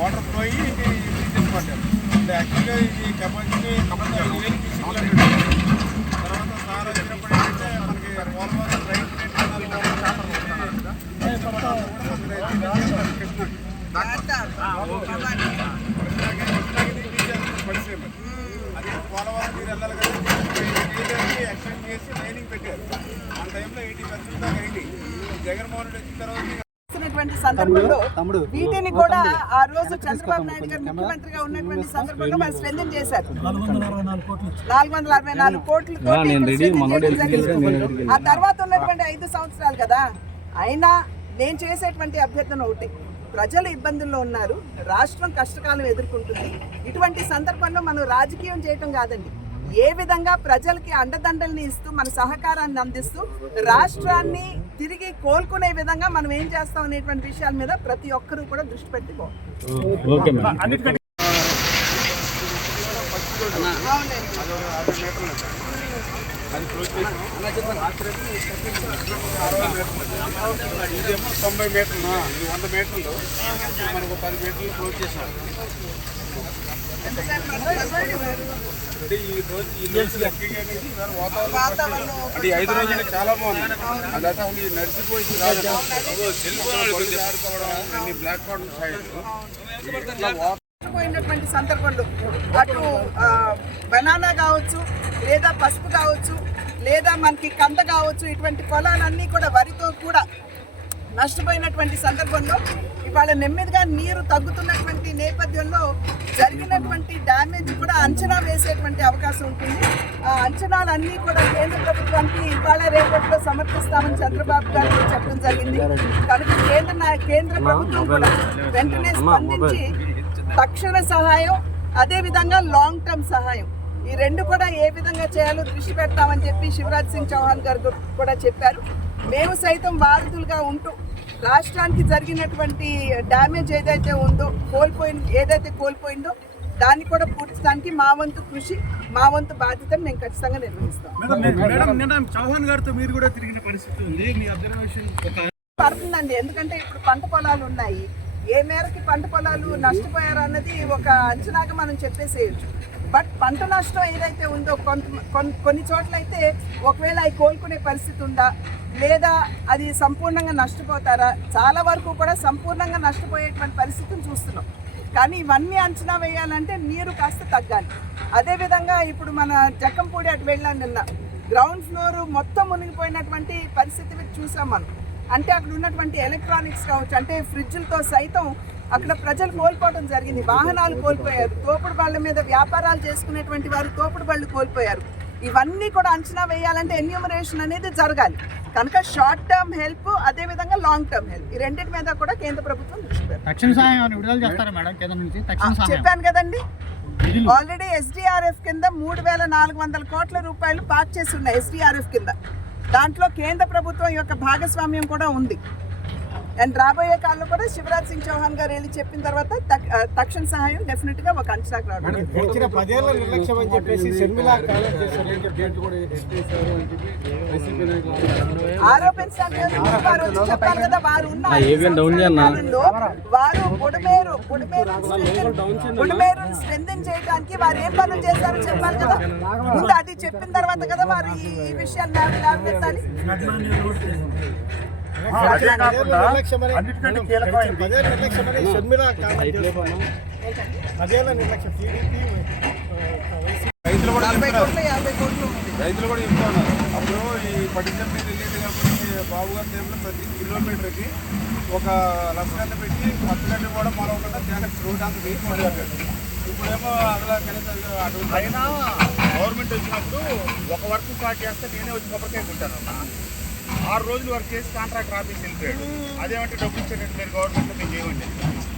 Water flow అయ్యి పట్టారు. అంటే యాక్చువల్గా ఇది కెపాసిటీ తర్వాత సార్ వచ్చినప్పుడు ఏంటంటే మనకి పోలవరం రైట్ అది పోలవరం మీరు వెళ్ళాలి కదా ఎక్స్టెండ్ చేసి ట్రైనింగ్ పెట్టారు. ఆ టైంలో 80% దాకా అయింది. జగన్మోహన్ రెడ్డి వచ్చిన తర్వాత సందర్భంలో వీటిని కూడా ఆ రోజు చంద్రబాబు నాయుడు గారు ముఖ్యమంత్రిగా ఉన్నటువంటి సందర్భంలో వాళ్ళు స్ట్రెంథెన్ చేశారు. 464 కోట్లతో ఆ తర్వాత ఉన్నటువంటి 5 సంవత్సరాలు కదా. అయినా నేను చేసేటువంటి అభ్యర్థన ఒకటి, ప్రజలు ఇబ్బందుల్లో ఉన్నారు, రాష్ట్రం కష్టకాలం ఎదుర్కొంటుంది. ఇటువంటి సందర్భంలో మనం రాజకీయం చేయటం కాదండి, ఏ విధంగా ప్రజలకి అండదండల్ని ఇస్తూ మన సహకారాన్ని అందిస్తూ రాష్ట్రాన్ని తిరిగి కోలుకునే విధంగా మనం ఏం చేస్తాం అనేటువంటి విషయాల మీద ప్రతి ఒక్కరూ కూడా దృష్టి పెట్టుకోవాలి. ఇదేమో 90 మీటర్లు, 100 మీటర్లు, మనకు 10 మీటర్లు క్లోజ్ చేసాం. అంటే ఈ రోజు వాతావరణం అంటే 5 రోజులు చాలా బాగుంది. అది అసలు నడిచిపోయింది బ్లాక్ వాటర్ సైడ్ పోయినటువంటి సందర్భంలో అటు బనానా కావచ్చు, లేదా పసుపు కావచ్చు, లేదా మనకి కంద కావచ్చు, ఇటువంటి పొలాలన్నీ కూడా వరితో కూడా నష్టపోయినటువంటి సందర్భంలో ఇవాళ నెమ్మదిగా నీరు తగ్గుతున్నటువంటి నేపథ్యంలో జరిగినటువంటి డ్యామేజ్ కూడా అంచనా వేసేటువంటి అవకాశం ఉంటుంది. ఆ అంచనాలన్నీ కూడా కేంద్ర ప్రభుత్వానికి ఇవాళ రేపట్లో సమర్పిస్తామని చంద్రబాబు గారు చెప్పడం జరిగింది. కనుక కేంద్ర ప్రభుత్వం కూడా వెంటనే స్పందించి తక్షణ సహాయం, అదేవిధంగా లాంగ్ టర్మ్ సహాయం, ఈ రెండు కూడా ఏ విధంగా చేయాలో దృష్టి పెడతామని చెప్పి శివరాజ్ సింగ్ చౌహాన్ గారు కూడా చెప్పారు. మేము సైతం వారధులుగా ఉంటూ రాష్ట్రానికి జరిగినటువంటి డ్యామేజ్ ఏదైతే ఉందో, ఏదైతే కోల్పోయిందో దాన్ని కూడా పూర్తించడానికి మా వంతు కృషి, మా వంతు బాధ్యతను మేము ఖచ్చితంగా నిర్వహిస్తాం. చౌహాన్ గారితో మీరు కూడా తిరిగిన పరిస్థితి ఉంది, మీ అబ్జర్వేషన్ పడుతుందండి. ఎందుకంటే ఇప్పుడు పంట పొలాలు ఉన్నాయి, ఏ మేరకి పంట పొలాలు నష్టపోయారు అన్నది ఒక అంచనాగా మనం చెప్పేసేయచ్చు. బట్ పంట నష్టం ఏదైతే ఉందో కొన్ని చోట్ల అయితే ఒకవేళ అవి కోలుకునే పరిస్థితి ఉందా, లేదా అది సంపూర్ణంగా నష్టపోతారా, చాలా వరకు కూడా సంపూర్ణంగా నష్టపోయేటువంటి పరిస్థితిని చూస్తున్నాం. కానీ ఇవన్నీ అంచనా వేయాలంటే నీరు కాస్త తగ్గాలి. అదేవిధంగా ఇప్పుడు మన జక్కంపూడి అటు వెళ్ళాను నిన్న, గ్రౌండ్ ఫ్లోర్ మొత్తం మునిగిపోయినటువంటి పరిస్థితి చూసాం మనం. అంటే అక్కడ ఉన్నటువంటి ఎలక్ట్రానిక్స్ కావచ్చు, అంటే ఫ్రిడ్జ్లతో సైతం అక్కడ ప్రజలు కోల్పోవడం జరిగింది, వాహనాలు కోల్పోయారు, తోపుడు బళ్ళ మీద వ్యాపారాలు చేసుకునేటువంటి వారు తోపుడు బళ్ళు కోల్పోయారు. ఇవన్నీ కూడా అంచనా వేయాలంటే ఎన్యూమరేషన్ అనేది జరగాలి. కనుక షార్ట్ టర్మ్ హెల్ప్, అదేవిధంగా లాంగ్ టర్మ్ హెల్ప్, ఈ రెండింటి మీద కూడా కేంద్ర ప్రభుత్వం దృష్టి పెడుతుంది. చెప్పాను కదండి, ఆల్రెడీ SDRF కింద 3400 కోట్ల రూపాయలు పాస్ చేసి ఉన్నాయి. SDRF కింద దాంట్లో కేంద్ర ప్రభుత్వం యొక్క భాగస్వామ్యం కూడా ఉంది. అండ్ రాబోయే కాలంలో కూడా శివరాజ్ సింగ్ చౌహాన్ గారు వెళ్ళి చెప్పిన తర్వాత తక్షణ సహాయం డెఫినెట్ గా ఒక అంచనాకు రావడం. ఆరోపించాలి చెప్పాలి కదా, వారు ఉన్న వారు బుడమేరు స్ట్రెంథెన్ చేయడానికి వారు ఏం పనులు చేశారో చెప్పాలి కదా. ముందు అది చెప్పిన తర్వాత కదా వారు ఈ విషయాన్ని లేవనెత్తాలి. అన్నిటికంటే కీలకమైన రైతులు కూడా చెప్తా ఉన్నారు. అప్పుడు ఈ పట్టించల మీద వెళ్ళేది కాబట్టి బాబు గారి టైంలో ప్రతి కిలోమీటర్కి 1,00,000 పెట్టి 10 గంటలు కూడా మొలవకుండా రోడ్ అంత వేసి మొదలెట్టాడు. ఇప్పుడేమో అలా కనీసం అటువంటి అయినా గవర్నమెంట్ వచ్చినప్పుడు ఒక వర్క్ స్టార్ట్ చేస్తే నేనే వచ్చి కొబ్బరికాయ ఉంటాను. 6 రోజులు వర్క్ చేసి కాంట్రాక్ట్ ఆఫీస్ వెళ్ళిపోయాడు. అదేమంటే డబ్బులు ఇచ్చేటట్టు మీరు గవర్నమెంట్ మీకు ఏమండి.